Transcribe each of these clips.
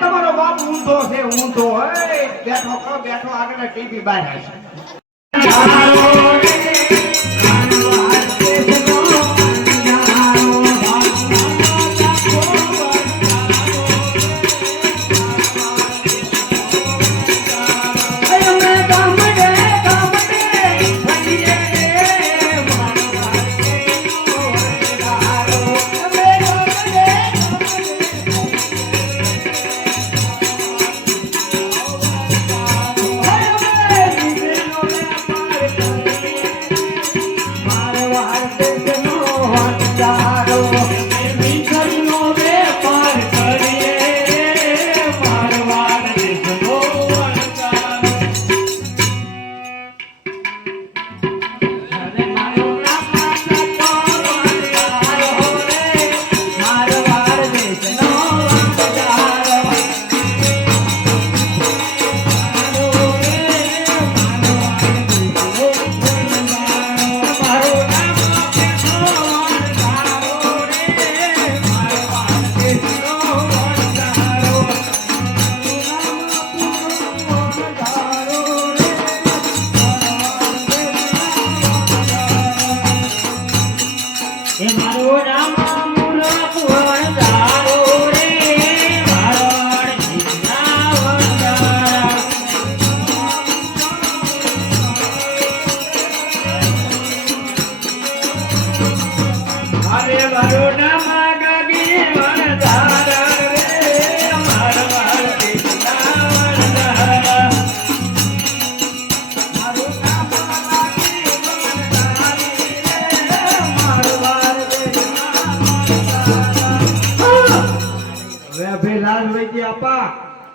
તમારો બાપ ઊંધો છે ઊંધો બેઠો આગળ ટીવી બહાર હશે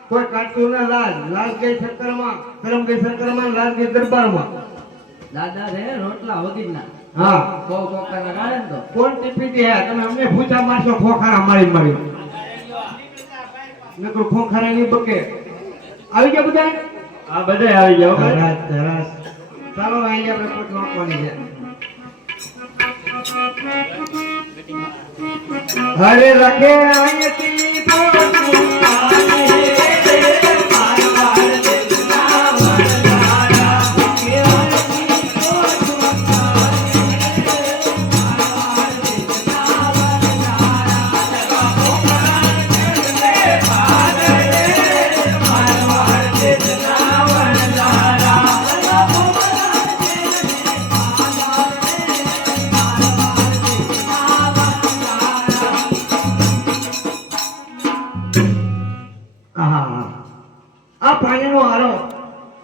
કોઈ કાટું ના લાલ ગઈ શંકરમાં કરમ ગઈ શંકરમાં લાલ ગઈ દરબારમાં દાદા રે રોટલા હોતી ના હા બહુ કોકરા ગાડે તો કોણ ટીપી હે તમે અમને ભૂચા મારશો ખોખારા મારી નકર ખોખારા ની બકે આવી ગયા બધા આ બધા આવી ગયા ધરાસ ચાલો અહીં આપણે પોટ નાખવાની છે હરે રખે અહીંથી પોટ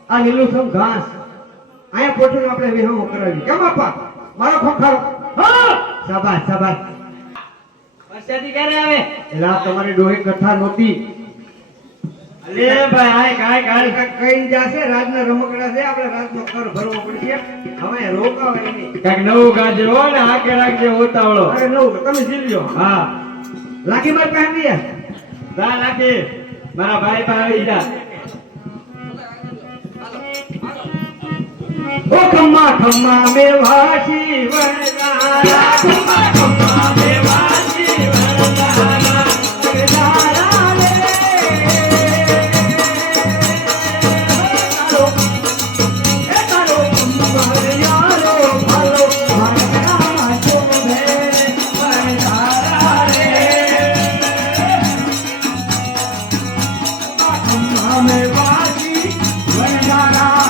આ લીલું ઘાસ આયા પોટું આપણે વિહામો કરાવી કેમ આપા મારો ખોખારો હા શાબાશ વર્ષાથી ક્યારે આવે એલા તમારી ડોહી કથા નહોતી અલે ભાઈ આય કાય ગાડી કઈ જાશે રાજના રમકડા છે આપણે રાજનો કર ભરવો પડશે હવે રોકાવે નહીં કાક નવું ગાજે હો ને આકે રાખજે ઉતાવળો અરે નવું તમે જીલ્યો હા લાગી માર પહેરી જા લાખી મારા ભાઈ પાસે આવી જા ઓ ખમ્મા મે વાસી વરદારા ખમ્મા મે વાસી વરદારા વરદારા રે તારો ખમ્મા યારો ભાલો મારા જો ભે વરદારા રે ખમ્મા મે વાસી વરદારા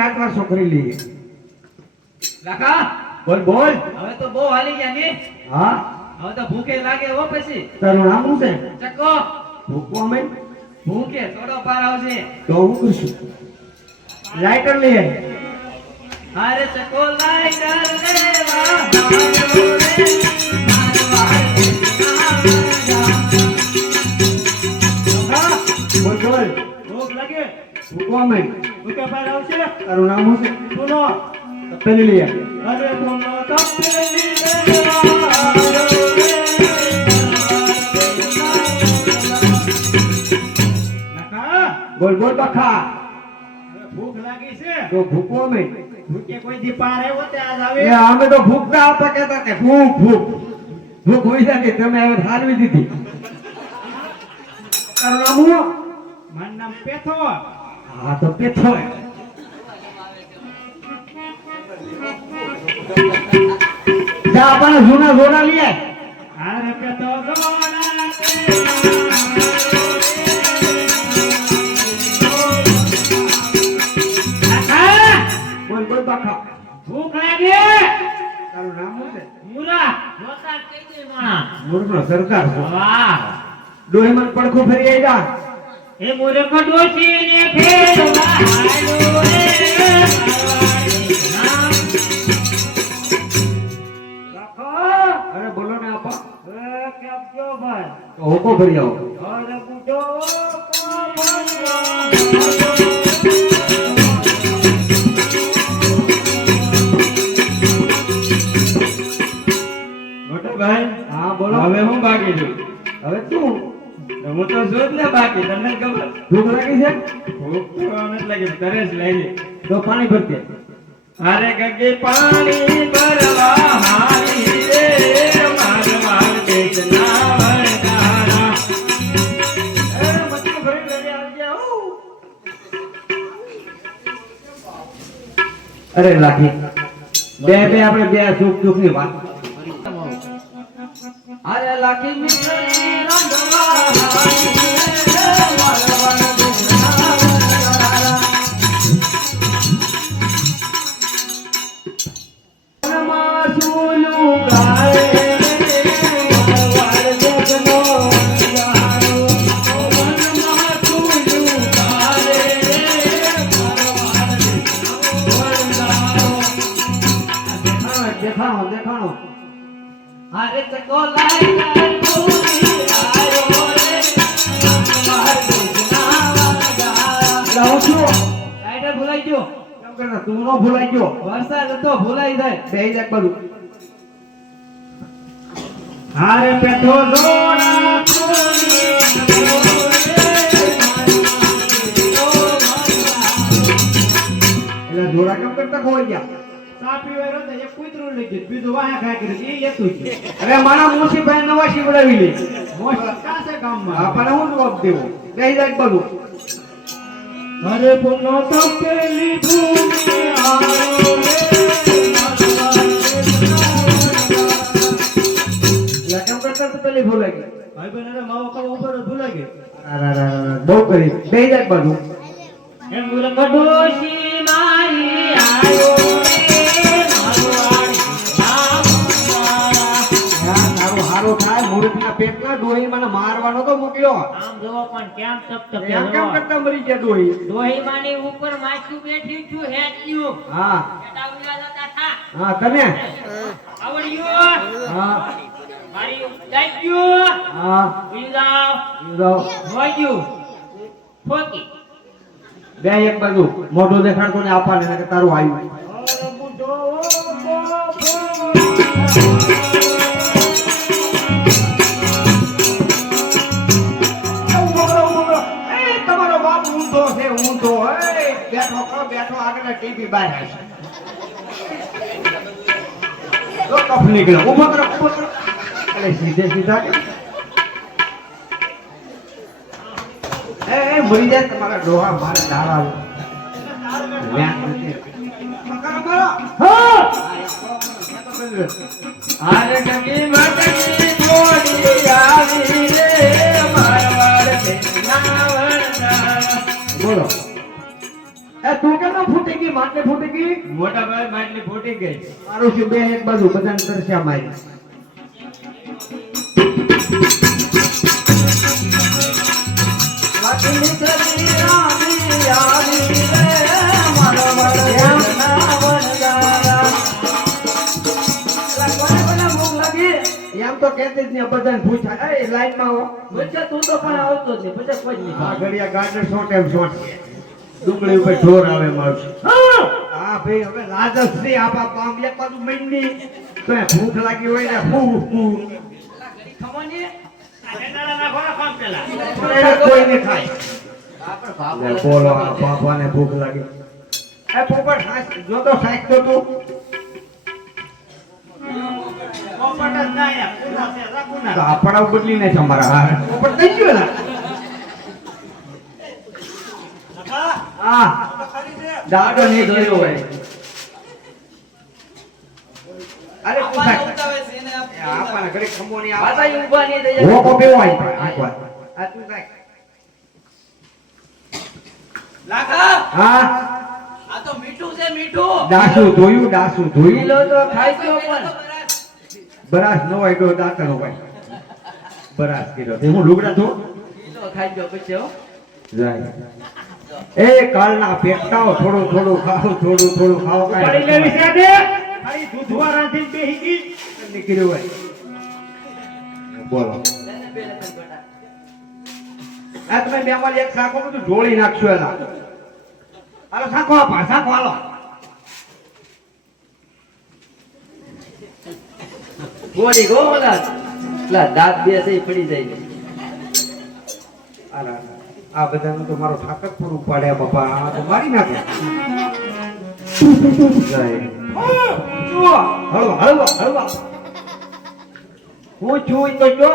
રાતવાસો કરી લઈએ કાકા બોલ હવે તો બહુ હાલી ગયા ને હા હવે તો ભૂખે લાગે હો પછી તારું નામ શું છે ચકો ભૂખવા મેં ભૂખે થોડો પાર આવશે તો હું કશું લાઇટર લઈ આય. અરે ચકો લાઈટર લેવા આવ્યો રે હા, બોલ બોલ. ભૂખ લાગે ભૂખવા માંડ. ભૂખે પાર આવશે તારું નામ શું છે? બોલો તપેલી લઈ આય. અરે બોલો તપેલી લેવા આવ્યો રે. કાકા બોલ બોલ બખા. હવે ભૂખ લાગી છે તો ભૂખવા માંડ. ભૂખે કોઈ દી પાર આવ્યો તે આજ આવે એ અમે તો ભૂખતા આપા કહેતા કે ભૂખ ભૂખ ભૂખ હોય છે તમે હવે હાલવી દીધી. તારું નામ શું? મારું નામ પેથો હા તો પેથો. જા આપણને જૂના જોડા લઈ આય. અરે પેથો કાકા બોલ બોલ બખા. ભૂખ લાગે તારું નામ શું છે? મુરા જોતા કઈ દે માં મૂળનો સરદાર છો. વાહ ડોહીમાં પડખું ફરી આઈ જા. એ મૂર્ખ ડોશી ને ફેરવા હાલો રે અરે બોલો ને આપા. કેમ છો ભાઈ તો હોકો ભરી આવો. અરે બુડો મોટો ભાઈ હા બોલો. હવે હું બાકી છું હવે શું હું તો છું જ ને બાકી તમને ખબર ભૂખ લાગી છે? ભૂખ તો આમ જ લાગી તરસ લાગી તો પાણી ભરતે. અરે ગગે પાણી ભરવા હાલી રે મારવાડ બેચના વરદારા અરે મચ્છી ભરી લઈ આવજે હો અરે લાખી બે આપણે બે સુખ ની વાત. અરે લાખી મિત્રની રંગવા હારી રે મારવાડ દેશના વરદારા. મનમાં સુલું ગાય રે, મારવાડ દેશનો અંગારો. મનમાં સુલું ગાય રે, મારવાડ દેશનો અંગારો. દેખાણો દેખાણો. અરે ચકો લાઈટર ભૂલી આવ્યો રે મારવાડ દેશના વરદારા. લાવું છું. લાઈટર ભૂલાઈ ગયો. કેમ કરતા તું નો ભૂલાઈ ગયો. વરસાદ હતો ભૂલાઈ જાય. બે જ એક બાજુ. અરે પેથો જોડા ખોલી એટલે જોડા કેમ કરતા ખોવાઈ ગયા. સાપી વાળો તો એક કૂતરું લઈ ગયું બીજું વાયા ખાઈ કર્યું એ હતું જ અરે મારા મુસીભાઈ નવા શીવડાવી લે. મોસ્ટ કાસે ગામમાં આપણને હું જવાબ દેવો. બે જ એક બાજુ. અરે પુનો તપેલી ભૂમિ આયો રે એટલે કેમ કરતા તો પેલી ભૂલાઈ ગઈ. ભાઈ બહેન અરે માવો ખાવા ઉપર જ ભૂલાઈ ગઈ બહુ કરી. બે જ એક બાજુ. એમ મૂર્ખ ડોશી મારી આયો રે મારવાડ તારું હારું થાય. મૂર્ખના પેટના ડોહી મને મારવાનો તો મોકલ્યો. આમ જોવો પણ કેમ તપ એમ કેમ કરતા મરી ગયા ડોહી. ડોહી માની ઉપર માછું બેઠી છું હેચ્યું હા બેટા ઉલા જતા થા હા તને આવડ્યું હા મારી દાઈયું હા ઉલાવ જાઓ. મોયું ફોકી બે એક બાજુ. મોઢું દેખાડતો ને આપવાને ને કે તારું આવ્યું. અરે બુડો તમારો બાપ ઊંધો છે ઊંધો. બેઠો કરો બેઠો આગળ ટીવી બહાર હશે. તો કફ નીકળ્યો. ઊભો કરો ઊભો કરો. અરે સીધે સીધા કે. એ મરી જાય તમારા ડોહા મારે દાડા. વ્યાન નથી. કરો કરો. હા અરે ગગી મટકી થોડી આવી રે મારવાડ બેચના વરદારા બોલો. એ તું કેમ ન ફૂટી ગઈ? માટલી ફૂટી ગઈ. મોટા ભાઈ માટલી ફૂટી ગઈ મારું શું બે એક બાજુ બધાને તરસ્યા મારી. લાખી મિત્રની રાની આવી રે તો કહેતી જ નહીં બધાને પૂછા એ લાઈનમાં આવો વચ્ચે તું તો પણ આવતો જ નહીં પછી કોઈ જ નહીં આ ઘડિયા ગાર્ડન શોર્ટ એમ શોર્ટ ડુંગળી ઉપર ઢોર આવે મારું હા ભાઈ હવે રાજશ્રી આપા પામ એક બાજુ મંડી તો એ ભૂખ લાગી હોય ને ખમોની આના ઘોડા કોણ પેલા કોઈ નહીં ખાય આપણે બાપુ લે બોલો આ બાપાને ભૂખ લાગી એ પોપટ જો તો સાઈક તો તું પોપટ જ ના યાર કુના છે રાખુના તો આપણા બદલીને છે અમારા હા પોપટ થઈ ગયો ને હા દાડો નહીં જોયો હોય અરે તું સાઈક આપણા ઘરે ખમો નહીં પાછા ઈ ઊભા નહીં થઈ હો જાય કો બેવો આઈ એકવાર આ તું સાઈક લાખા હા આ તો મીઠું છે મીઠું ડાસુ ધોયું કિલો તો ખાઈ ગયો પણ બરાસ નો હોય તો દાંત નો હોય બરાસ કીધો તે હું લુગડા ધો કિલો ખાઈ ગયો પછી હો જાય એ કાલના પેટાઓ થોડું ખાઓ થોડું ખાઓ પડી લેવી છે દે ખાલી દૂધવા રાંધી બેહી ગઈ નીકળ્યું હોય બોલો તેને બે લખન બેટા આ તમે બે માં એક સાકો બધું ઢોળી નાખશો એલા હાલો સાકો આપા સાકો હાલો ગોળી ગોલા લા દાંત બે છે ઈ પડી જાય હાલો આ બધાનું તો મારો થાકત પૂરું પાડે બાપા આ તો મારી નાખે જાય હળવા હું છું ઈ તો જો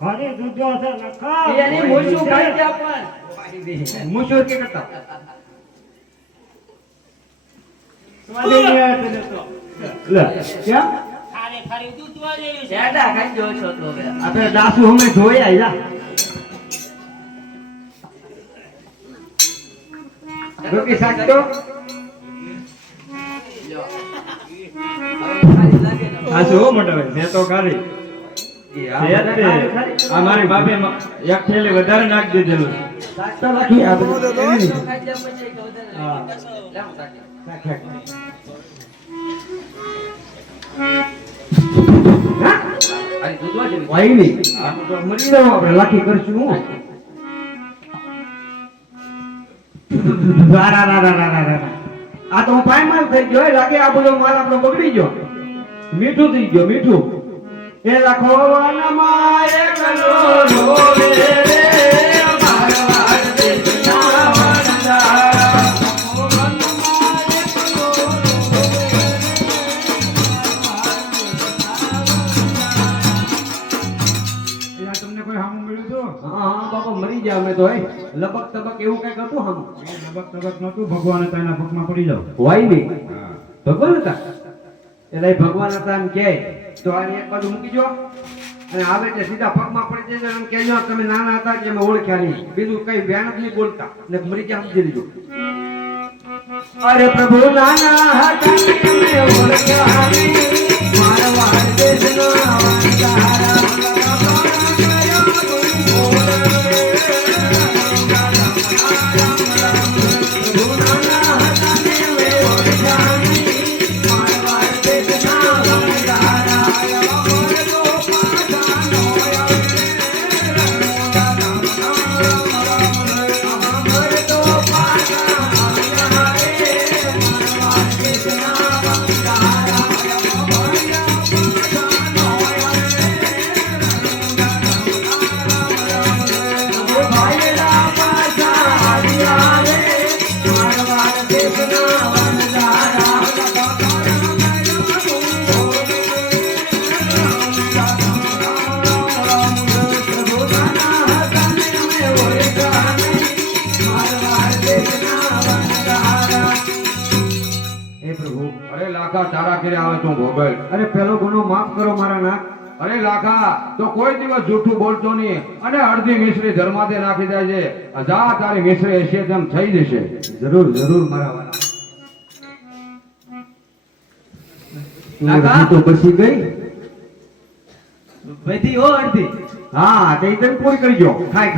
ઘરે દૂધો છે લખા એની મોચું ખાઈ ગયા પણ મુશોર કે કરતા સ્વાદે નહીં આવે તને તો લે ક્યાં ખારે ખારી દૂધવા જેવી છે શેરડા ખાઈ ગયો છો તો હવે આપણે દાસુ હમે ધોઈ આઈ જા રોટી શાક તો લ્યો હવે ખાલી લાગે ને આ શું મોટા ભાઈ મેં તો ખાલી આ મારી બાપે એક થેલી વધારે નાખી દીધેલું શાક તો રાખી આ બધું ખાઈ ગયા પછી કે વધારે હા. લેમ સાકી અરે દૂધવા જેવી વાઈ નહીં આ તો મરી જાવ આપણે લાઠી કરશું હું આ તો હું પાયમાલ થઈ ગયો લાગે આ બધો માલ આપણો બગડી ગયો મીઠું થઈ ગયો મીઠું એ લખો વનમાં એકલો રોવે રે મારવાડ દેશના વનદારા. લખો વનમાં એકલો રોવે રે એલા તમને કોઈ હામું મળ્યું હતું હા બાપા મરી ગયા અમે તો લબક તબક એવું કઈક હતું હમ તબક તબક નહોતું ભગવાન હતા એના પગમાં પડી જાવ હોય નહીં ભગવાન હતા એટલે એ ભગવાન હતા એમ કહે તો આ એક બાજુ મૂકી જો અને આવે એટલે સીધા પગમાં પડી જશે એમ કહેજો તમે નાના હતા કે અમે ઓળખ્યા નહીં બીજું કઈ વ્યાન જ નહીં બોલતા એટલે મરી ગયા સમજી લીધું અરે પ્રભુ નાના હતા કે અમે ઓળખ્યા નહીં મારવાડ દેશના વાંધારા. અરે લાખા તારા ઘરે આવે તું ભોગલ અરે પેલો ગુનો માફ કરો મારા નાથ. અરે લાખા તો કોઈ દિવસ જૂઠું બોલતો નહીં અને અડધી મિશ્રી ધર્માદે નાખી જાય છે જા તારી મિશ્રી હશે તેમ થઈ જશે જરૂર જરૂર મારા વાલા. તું કાકા? અડધી તો બસી ગઈ બધી હો અડધી હા તે તમે પૂરી કરજો ખાય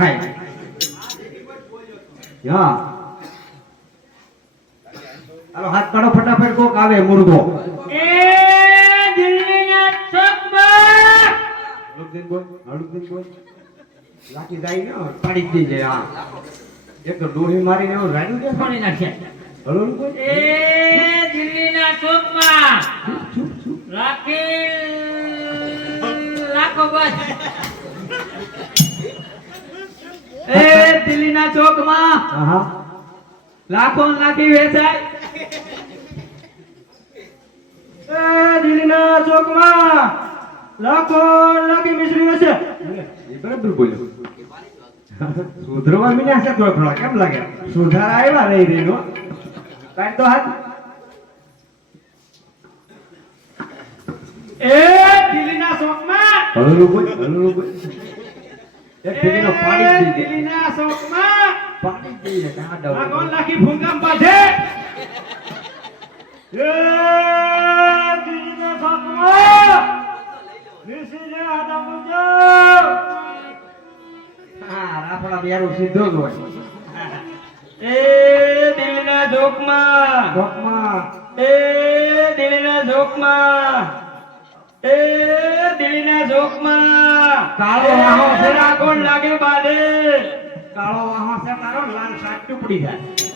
હા હાલો હાથ કાઢો ફટાફટ કોક આવે મુર્ગો એ દિલ્હીના ચોકમાં દઈને બોલ, હળું દઈને બોલ. લાઠી જાય ને પાડી જ દેજે. હા, એક તો ડોહી મારીને એવું રાડ્યું કે પાણી નાખ્યા. હળું બોલ. એ દિલ્હીના ચોકમાં રાખેલ લાખો બસ. એ દિલ્હીના ચોકમાં હા હા લાખો ને લાખી વેચાય. એ દિલ્હીના ચોકમાં લાખો લાખી મિશ્રી હશે. એ બરાબર બોલ્યો. સુધરવા મીના છે થોડા થોડા. કેમ લાગે? સુધારા આવ્યા રહી રહી નો. કાઢ તો હાથ. એ દિલ્હીના ચોકમાં હળું બોલ, હળું બોલ. એક ફેરીનો પાડી જ દીધે. દિલ્હીના ચોકમાં પાડી જ દીધે. કાં ડબલ. લાખો ને લાખી ભૂંગામ પાછે. એ દિલ્હીના ચોકમાં મિશ્રીને આદા મુજો. હા, રાફડા બેરું સીધો જ હોય. એ દિલ્હીના ચોકમાં ચોકમાં એ દિલ્હીના ચોકમાં એ દિલ્હીના ચોકમાં કાળો વાહો છે. કોણ લાગે બાંધે. કાળો વાહો છે તારો, લાલ શાક ટુકડી જાય.